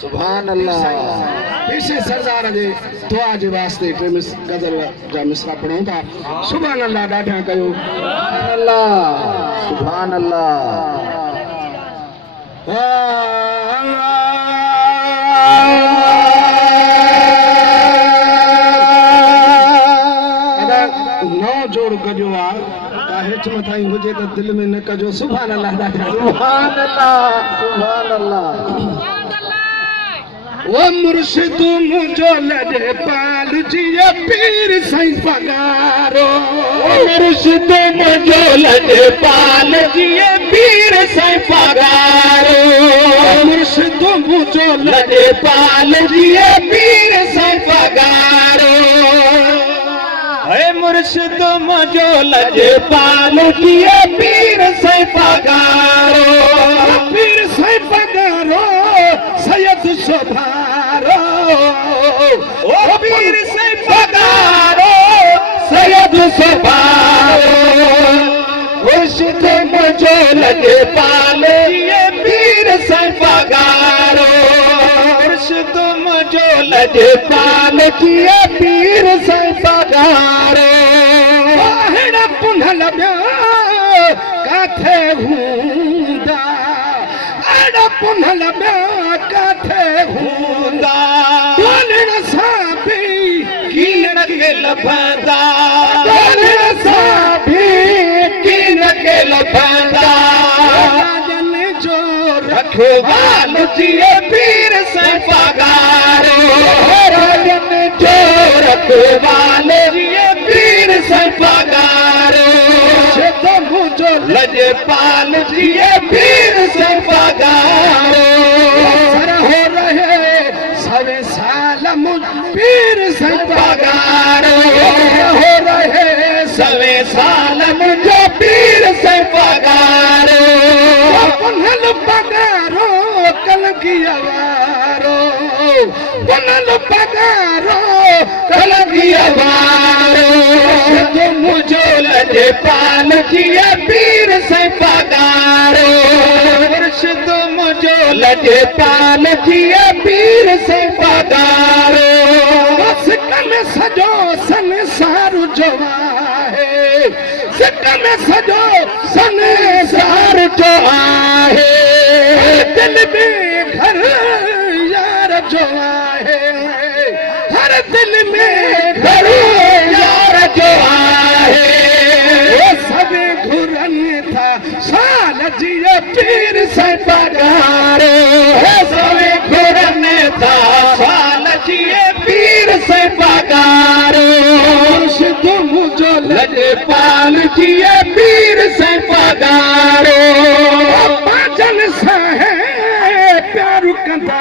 सुभान अल्लाह पीछे सरदार जे दुआ जे वास्ते टेमिस गजल जा मिसरा पढ़ूं था सुभान अल्लाह ॾाढा कयो सुभान अल्लाह नौ जोड़ कजो आ हेठ मथाई हुजे त दिल में न कजो सुभान अल्लाह ॾाढा सुभान अल्लाह वो मुर्शिद मुझो लॾे पाल जिया पीर साईं पगारो मुर्शिद मुझो लॾे पाल जिया पीर साईं पगारो मुर्शिद मुझो लॾे पाल जिया पीर साईं पगारो मुर्शिद मुझो लॾे पाल जिया पीर साईं पगारो पीर साईं पगारो सैयद सुधारो ओ पीर साईं पगारो सैयद सुधारो मुर्शिद मुझो लॾे पाल जिया पीर साईं पगारो मुर्शिद मुझो लॾे पाल जिया पीर साईं पगारो अहिड़ा पुनल ॿिया काथे हूंदा अहिड़ा पुनल ॿिया काथे हूंदा ॻोल्हण सां बि कीन खे लभंदा ॻोल्हण सां बि कीन खे लभंदा राजन जो रखवाल जिया पीर साईं पगारो राजन जो रखवाल जिया पीर साईं पगारो मुझो लॾे पाल जिया पीर साईं पगारो सर हो रहे सवे साल मुझ पीर साईं पगारो हो रहे सवे साल मुंहिंजो पीर साईं पगारो पुनल पगारो कलगी अवारो पुनल पगारो कलगी अवारो मुंहिंजो लॾे पाल जिया पीर साईं पगारो मुर्शिद मुंहिंजो लॾे पाल जिया पीर साईं पगारो सिक में सॼो संसार जो आहे सिक में सॼो संसार जो आहे दिल में घर यार जो आहे हर दिल में घर यार जो आहे सभे घुरनि था साल जिया पीर साईं पगारो सभे घुरनि था साल जिया पीर साईं पगारो मुर्शिद मुंहिंजो लॾे पाल जिया पीर साईं पगारो पाजन सां प्यार कंदा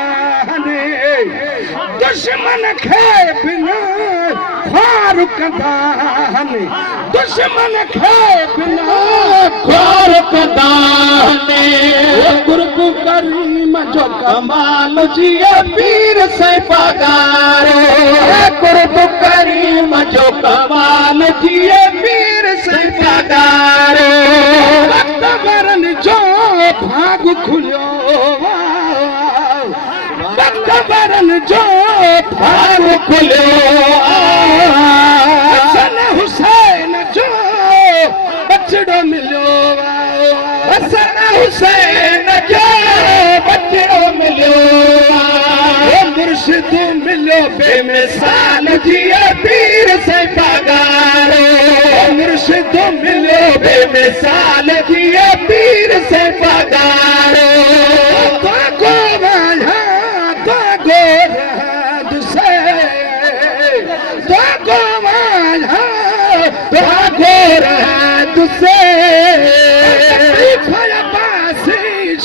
दुश्मन खे बिना ख्वार कंदा दुश्मन खे बिना ख्वार कंदा गुरु करीम जो कमाल जिया पीर साईं पगारो गुरु करीम जो कमाल जिया पीर साईं पगारो वरन जो भाग खुलियो वरन जो भाग खुलियो हसन हुसैन जो बचड़ो मिलियो हसन हुसैन जो बचड़ो मिलियो मुर्शिद मिलियो बेमिसाल जिया पीर साईं पगारो मुर्शिद मिलियो बेमिसाल जिया पीर साईं पगारो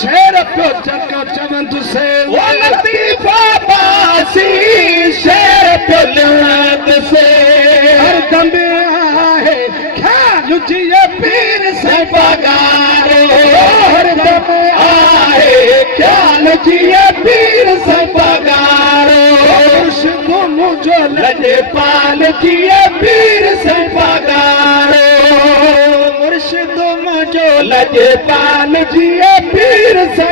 शेर पियो चवनि तुसे लतीफ़ा पासी शेर पियो से हर दम आहे ख्याल जिया पीर साईं पगारो हर दम आहे ख्याल जिया पीर साईं पगारो मुर्शिद मुंहिंजो लॾे पाल जिया पीर साईं पगारो मुर्शिद मुंहिंजो लॾे पाल जिया पीर साईं